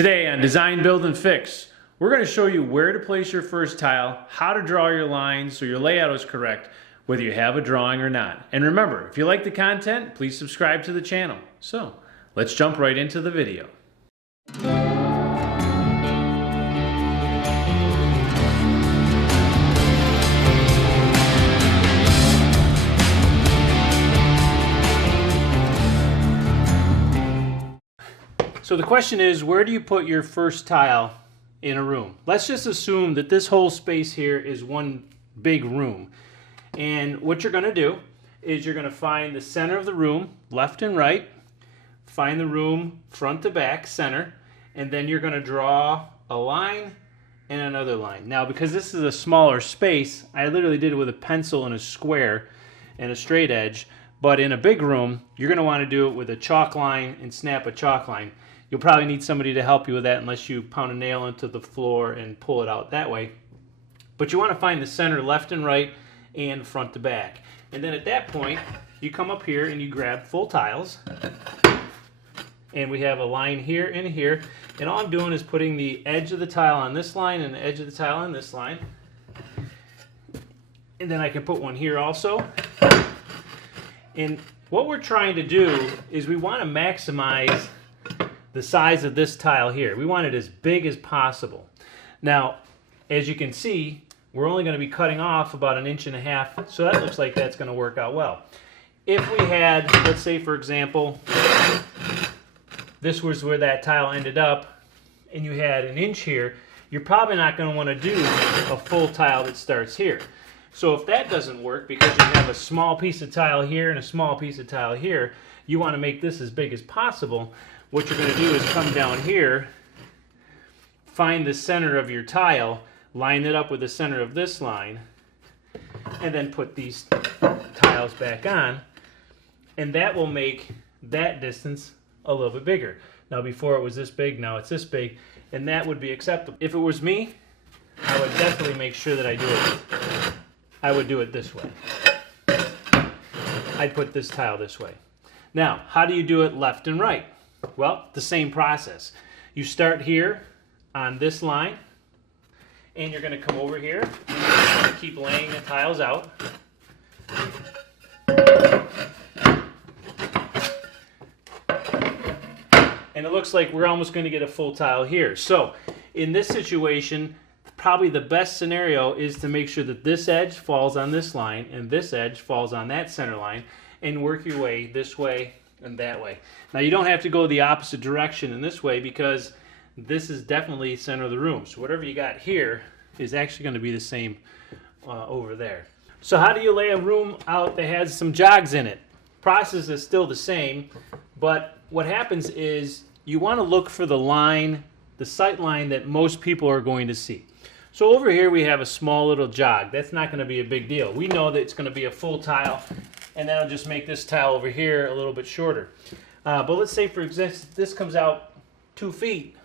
Today on Design, Build, and Fix, we're going to show you where to place your first tile, how to draw your lines so your layout is correct, whether you have a drawing or not. And remember, if you like the content, please subscribe to the channel. So, let's jump right into the video. So the question is, where do you put your first tile in a room? Let's just assume that this whole space here is one big room. And what you're going to do is you're going to find the center of the room, left and right, find the room front to back, center, and then you're going to draw a line and another line. Now, because this is a smaller space, I literally did it with a pencil and a square and a straight edge, but in a big room, you're going to want to do it with a chalk line and snap a chalk line. You'll probably need somebody to help you with that unless you pound a nail into the floor and pull it out that way. But you want to find the center left and right and front to back. And then at that point, you come up here and you grab full tiles. And we have a line here and here. And all I'm doing is putting the edge of the tile on this line and the edge of the tile on this line. And then I can put one here also. And what we're trying to do is we want to maximize the size of this tile here. We want it as big as possible. Now, as you can see, we're only going to be cutting off about 1.5 inches, so that looks like that's going to work out well. If we had, let's say for example, this was where that tile ended up, and you had 1 inch here, you're probably not going to want to do a full tile that starts here. So if that doesn't work, because you have a small piece of tile here and a small piece of tile here, you want to make this as big as possible. What you're going to do is come down here, find the center of your tile, line it up with the center of this line, and then put these tiles back on, and that will make that distance a little bit bigger. Now before it was this big, now it's this big, and that would be acceptable. If it was me, I would definitely make sure that I would do it this way. I'd put this tile this way. Now, how do you do it left and right? Well, the same process. You start here on this line, and you're going to come over here and keep laying the tiles out. And it looks like we're almost going to get a full tile here. So, in this situation, probably the best scenario is to make sure that this edge falls on this line and this edge falls on that center line, and work your way this way and that way. Now you don't have to go the opposite direction in this way because this is definitely center of the room. So whatever you got here is actually going to be the same over there. So how do you lay a room out that has some jogs in it? Process is still the same, but what happens is you want to look for the line, the sight line that most people are going to see. So over here we have a small little jog. That's not going to be a big deal. We know that it's going to be a full tile, and that'll just make this tile over here a little bit shorter. But let's say for example this comes out 2 feet,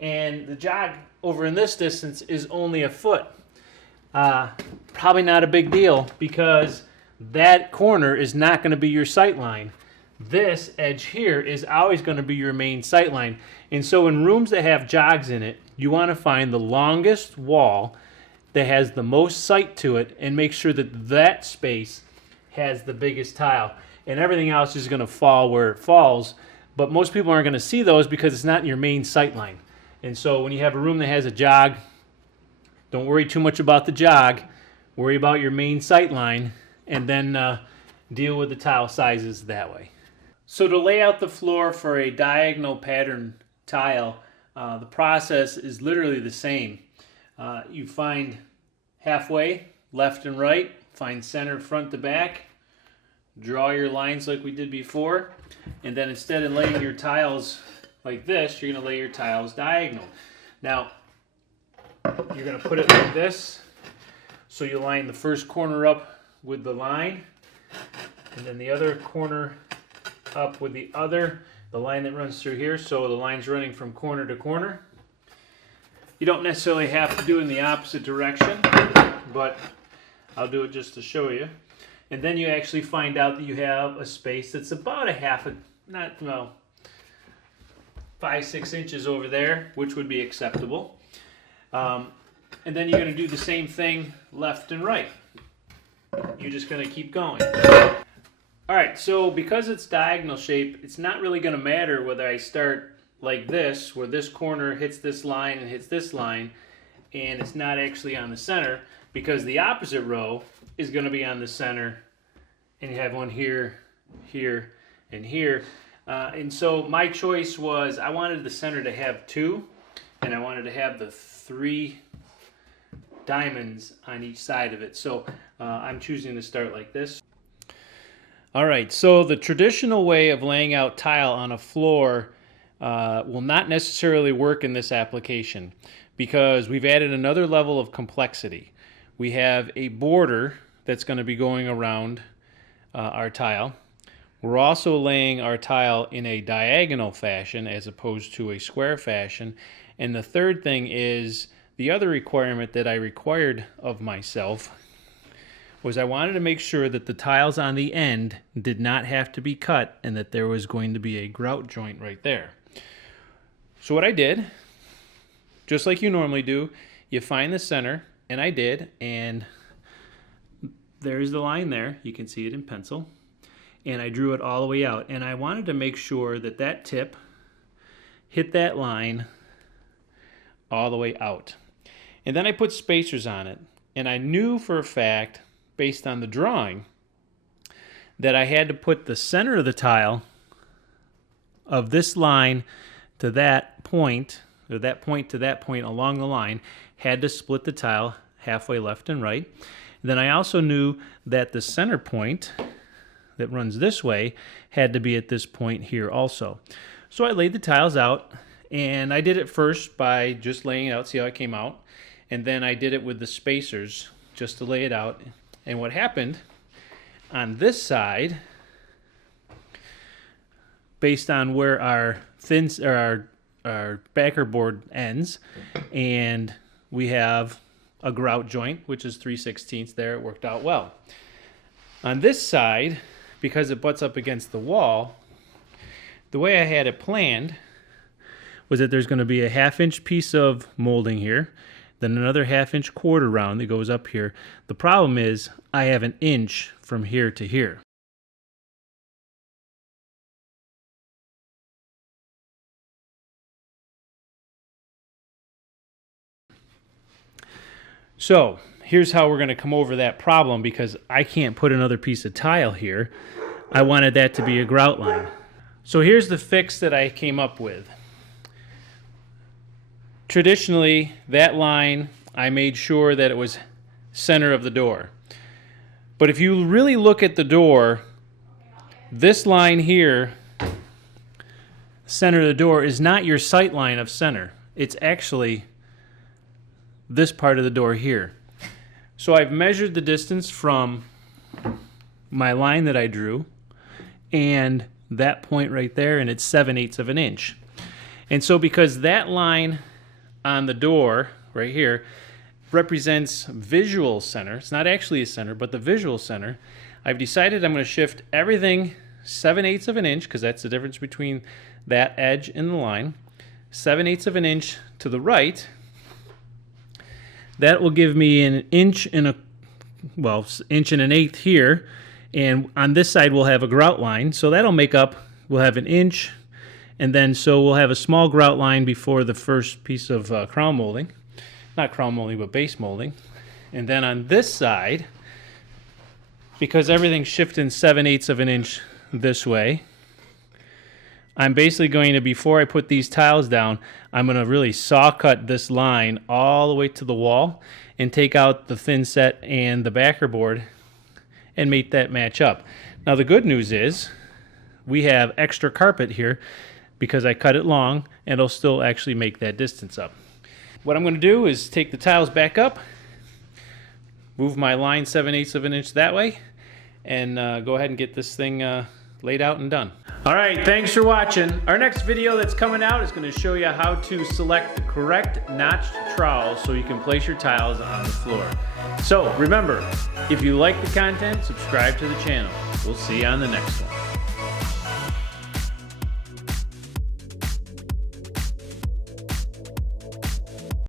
and the jog over in this distance is only 1 foot. Probably not a big deal because that corner is not going to be your sight line. This edge here is always going to be your main sight line. And so in rooms that have jogs in it, you want to find the longest wall that has the most sight to it and make sure that that space has the biggest tile. And everything else is going to fall where it falls. But most people aren't going to see those because it's not in your main sight line. And so when you have a room that has a jog, don't worry too much about the jog. Worry about your main sight line, and then deal with the tile sizes that way. So to lay out the floor for a diagonal pattern tile, the process is literally the same. You find halfway, left and right, find center front to back, draw your lines like we did before, and then instead of laying your tiles like this, you're going to lay your tiles diagonal. Now, you're going to put it like this, so you line the first corner up with the line, and then the other corner up with the line that runs through here, so the line's running from corner to corner. You don't necessarily have to do it in the opposite direction, but I'll do it just to show you. And then you actually find out that you have a space that's about 5-6 inches over there, which would be acceptable. And then you're going to do the same thing left and right. You're just going to keep going. All right, so because it's diagonal shape, it's not really going to matter whether I start like this, where this corner hits this line and hits this line, and it's not actually on the center, because the opposite row is going to be on the center, and you have one here, here, and here. And so my choice was I wanted the center to have 2, and I wanted to have the 3 diamonds on each side of it. So I'm choosing to start like this. All right, so the traditional way of laying out tile on a floor will not necessarily work in this application because we've added another level of complexity. We have a border that's going to be going around our tile. We're also laying our tile in a diagonal fashion as opposed to a square fashion. And the third thing is the other requirement that I required of myself was I wanted to make sure that the tiles on the end did not have to be cut and that there was going to be a grout joint right there. So what I did, just like you normally do, you find the center, and I did, and there's the line there. You can see it in pencil. And I drew it all the way out. And I wanted to make sure that that tip hit that line all the way out. And then I put spacers on it. And I knew for a fact, based on the drawing, that I had to put the center of the tile of this line to that point, or that point to that point along the line, had to split the tile halfway left and right. Then I also knew that the center point that runs this way had to be at this point here also. So I laid the tiles out, and I did it first by just laying it out, see how it came out, and then I did it with the spacers just to lay it out. And what happened on this side, based on where our our backer board ends, and we have a grout joint, which is 3/16 there, it worked out well. On this side, because it butts up against the wall, the way I had it planned was that there's going to be a 1/2 inch piece of molding here, then another 1/2 inch quarter round that goes up here. The problem is I have 1 inch from here to here. So here's how we're going to come over that problem, because I can't put another piece of tile here. I wanted that to be a grout line. So here's the fix that I came up with. Traditionally, that line, I made sure that it was center of the door. But if you really look at the door, this line here, center of the door, is not your sight line of center. It's actually this part of the door here. So I've measured the distance from my line that I drew and that point right there, and it's 7/8 of an inch. And so because that line on the door right here represents visual center, it's not actually a center, but the visual center, I've decided I'm going to shift everything 7/8 of an inch, because that's the difference between that edge and the line, 7/8 of an inch to the right. That will give me 1 inch and a, well, 1.1 here, and on this side we'll have a grout line, so that'll make up, we'll have 1 inch, and then so we'll have a small grout line before the first piece of crown molding, not crown molding but base molding. And then on this side, because everything's shifting 7/8 of an inch this way, I'm basically going to, before I put these tiles down, I'm going to really saw cut this line all the way to the wall and take out the thin set and the backer board and make that match up. Now the good news is we have extra carpet here because I cut it long, and it'll still actually make that distance up. What I'm going to do is take the tiles back up, move my line 7/8 of an inch that way, and go ahead and get this thing laid out and done. All right, thanks for watching. Our next video that's coming out is going to show you how to select the correct notched trowel so you can place your tiles on the floor. So remember, if you like the content, subscribe to the channel. We'll see you on the next one.